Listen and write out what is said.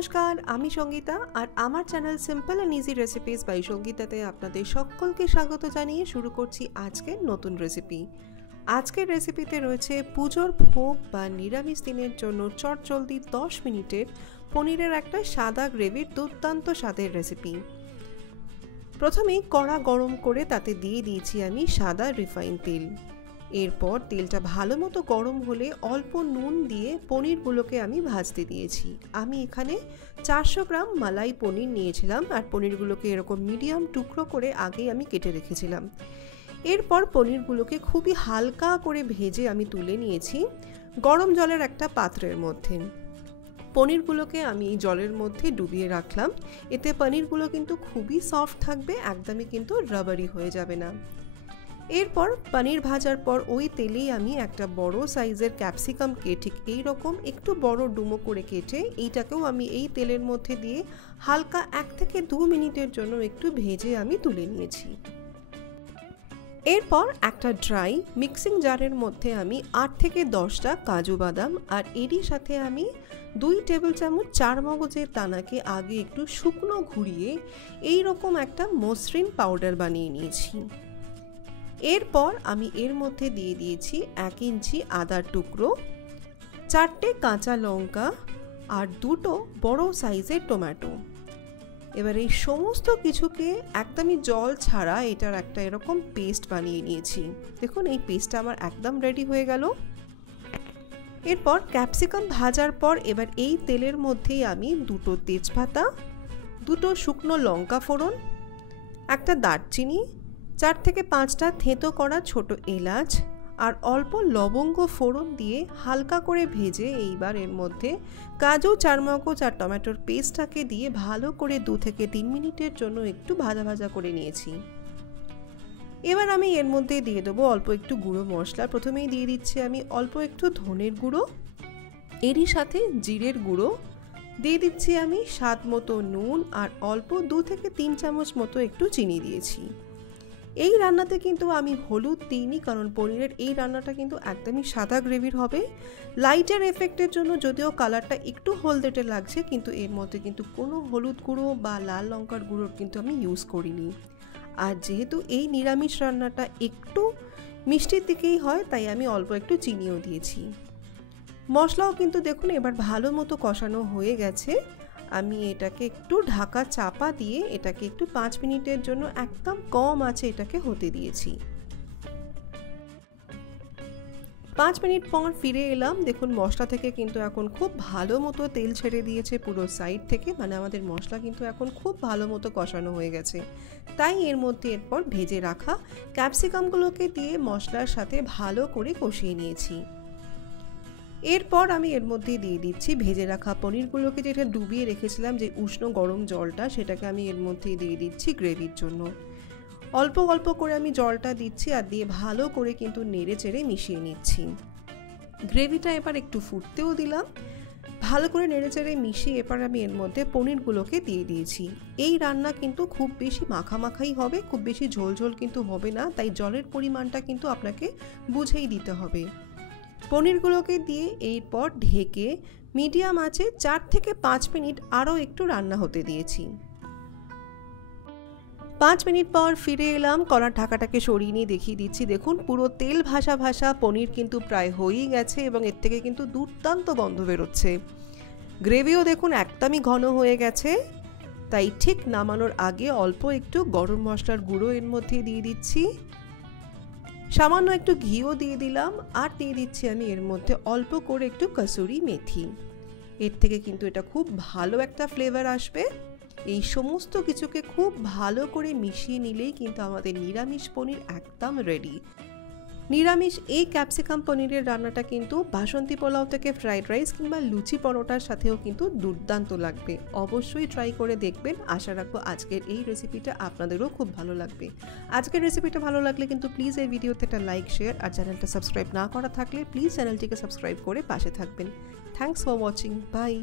নমস্কার, আমি সঙ্গীতা আর আমার channel simple and easy recipes by সঙ্গীতাতে আপনাদের সকলকে স্বাগত জানিয়ে শুরু করছি আজকের নতুন রেসিপি। আজকের রেসিপিতে রয়েছে পুজোর ভোগ বা নিরামিষ দিনের জন্য চটজলদি 10 মিনিটের পনিরের একটা সাদা গ্রেভির দুর্দান্ত স্বাদের রেসিপি। প্রথমেই কড়া গরম করে তাতে দিয়ে দিয়েছি আমি সাদা রিফাইন তেল। এরপর তেলটা ভালো মতো গরম হলে অল্প নুন দিয়ে পনিরগুলোকে আমি ভাজতে দিয়েছি। আমি এখানে 400 গ্রাম মালাই পনির নিয়েছিলাম আর পনিরগুলোকে এরকম মিডিয়াম টুকরো করে আগেই আমি কেটে রেখেছিলাম। এরপর পনিরগুলোকে খুবই হালকা করে ভেজে আমি তুলে নিয়েছি গরম জলের একটা পাত্রের মধ্যে। পনিরগুলোকে আমি এই জলের মধ্যে ডুবিয়ে রাখলাম, এতে পনিরগুলো কিন্তু খুবই সফট থাকবে, একদমই কিন্তু রাবারি হয়ে যাবে না। এরপর পনির ভাজার পর ওই তেলেই আমি একটা বড় সাইজের ক্যাপসিকামকে ঠিক এই রকম একটু বড় ডুমো করে কেটে এইটাকেও আমি এই তেলের মধ্যে দিয়ে হালকা 1 থেকে 2 মিনিটের জন্য একটু ভেজে আমি তুলে নিয়েছি। এরপর একটা ড্রাই মিক্সিং জারের মধ্যে আমি 8 থেকে 10টা কাজু বাদাম আর এরই সাথে আমি 2 টেবিল চামচ চারমগজের দানাকে আগে একটু শুকনো ঘুরিয়ে এই রকম একটা মসৃণ পাউডার বানিয়ে নিয়েছি। এরপর আমি এর মধ্যে দিয়ে দিয়েছি 1 ইঞ্চি আদার টুকরো, 4টে কাঁচা লঙ্কা আর 2টো বড় সাইজের টমেটো। এবার এই সমস্ত কিছুকে একদমই জল ছাড়া এটার একটা এরকম পেস্ট বানিয়ে নিয়েছি। দেখুন এই পেস্টটা আমার একদম রেডি হয়ে গেল। এরপর ক্যাপসিকাম ভাজার পর এবার এই তেলের মধ্যেই আমি 2টো তেজপাতা, 2টো শুকনো লঙ্কা ফোড়ন, একটা দারচিনি, 4 থেকে 5টা থেঁতো করা ছোট এলাচ আর অল্প লবঙ্গ ফোড়ন দিয়ে হালকা করে ভেজে এইবার এর মধ্যে কাজু, চারমগজ আর টমেটোর পেস্টটাকে দিয়ে ভালো করে 2 থেকে 3 মিনিটের জন্য একটু ভাজা ভাজা করে নিয়েছি। এবার আমি এর মধ্যে দিয়ে দেবো অল্প একটু গুঁড়ো মশলা। প্রথমেই দিয়ে দিচ্ছি আমি অল্প একটু ধনের গুঁড়ো, এরই সাথে জিরের গুঁড়ো, দিয়ে দিচ্ছি আমি স্বাদ মতো নুন আর অল্প 2 থেকে 3 চামচ মতো একটু চিনি দিয়েছি। এই রান্নাতে কিন্তু আমি হলুদ দিইনি, কারণ পনিরের এই রান্নাটা কিন্তু একদমই সাদা গ্রেভির হবে। লাইটের এফেক্টের জন্য যদিও কালারটা একটু হলদেটে লাগছে, কিন্তু এর মধ্যে কিন্তু কোনো হলুদ গুঁড়ো বা লাল লঙ্কার গুঁড়োর কিন্তু আমি ইউজ করিনি। আর যেহেতু এই নিরামিষ রান্নাটা একটু মিষ্টির দিকেই হয়, তাই আমি অল্প একটু চিনিও দিয়েছি। মশলাও কিন্তু দেখুন এবার ভালো মতো কষানো হয়ে গেছে। আমি এটাকে একটু ঢাকা চাপা দিয়ে এটাকে একটু 5 মিনিটের জন্য একদম কম আঁচে এটাকে হতে দিয়েছি। 5 মিনিট পর ফিরে এলাম। দেখুন মশলা থেকে কিন্তু এখন খুব ভালো মতো তেল ছেড়ে দিয়েছে পুরো সাইড থেকে, মানে আমাদের মশলা কিন্তু এখন খুব ভালো মতো কষানো হয়ে গেছে। তাই এর মধ্যে এরপর ভেজে রাখা ক্যাপসিকামগুলোকে দিয়ে মশলার সাথে ভালো করে কষিয়ে নিয়েছি। এরপর আমি এর মধ্যে দিয়ে দিচ্ছি ভেজে রাখা পনিরগুলোকে, যেটা ডুবিয়ে রেখেছিলাম যে উষ্ণ গরম জলটা, সেটাকে আমি এর মধ্যেই দিয়ে দিচ্ছি গ্রেভির জন্য। অল্প অল্প করে আমি জলটা দিচ্ছি আর দিয়ে ভালো করে কিন্তু নেড়ে চেড়ে মিশিয়ে নিচ্ছি। গ্রেভিটা এবার একটু ফুটতেও দিলাম, ভালো করে নেড়ে চেড়ে মিশিয়ে এবার আমি এর মধ্যে পনিরগুলোকে দিয়ে দিয়েছি। এই রান্না কিন্তু খুব বেশি মাখামাখাই হবে, খুব বেশি ঝোল ঝোল কিন্তু হবে না, তাই জলের পরিমাণটা কিন্তু আপনাকে বুঝেই দিতে হবে। পনিরগুলোকে দিয়ে এরপর ঢেকে মিডিয়াম আঁচে 4 থেকে 5 মিনিট আরও একটু রান্না হতে দিয়েছি। 5 মিনিট পর ফিরে এলাম, কড়ার ঢাকাটাকে সরিয়ে নিয়ে দেখিয়ে দিচ্ছি। দেখুন পুরো তেল ভাসা ভাসা পনির কিন্তু প্রায় হয়েই গেছে এবং এর থেকে কিন্তু দুর্দান্ত গন্ধ বেরোচ্ছে। গ্রেভিও দেখুন একদমই ঘন হয়ে গেছে, তাই ঠিক নামানোর আগে অল্প একটু গরম মশলার গুঁড়ো এর মধ্যে দিয়ে দিচ্ছি, সামান্য একটু ঘিও দিয়ে দিলাম আর দিয়ে দিচ্ছি আমি এর মধ্যে অল্প করে একটু কসুরি মেথি। এর থেকে কিন্তু এটা খুব ভালো একটা ফ্লেভার আসবে। এই সমস্ত কিছুকে খুব ভালো করে মিশিয়ে নিলেই কিন্তু আমাদের নিরামিষ পনির একদম রেডি। নিরামিষ এই ক্যাপসিকাম পনিরের রান্নাটা কিন্তু বাসন্তী পোলাও থেকে ফ্রাইড রাইস কিংবা লুচি পরোটার সাথেও কিন্তু দুর্দান্ত লাগবে। অবশ্যই ট্রাই করে দেখবেন। আশা রাখবো আজকের এই রেসিপিটা আপনাদেরও খুব ভালো লাগবে। আজকের রেসিপিটা ভালো লাগলে কিন্তু প্লিজ এই ভিডিওতে একটা লাইক, শেয়ার আর চ্যানেলটা সাবস্ক্রাইব না করা থাকলে প্লিজ চ্যানেলটিকে সাবস্ক্রাইব করে পাশে থাকবেন। Thanks for watching. বাই।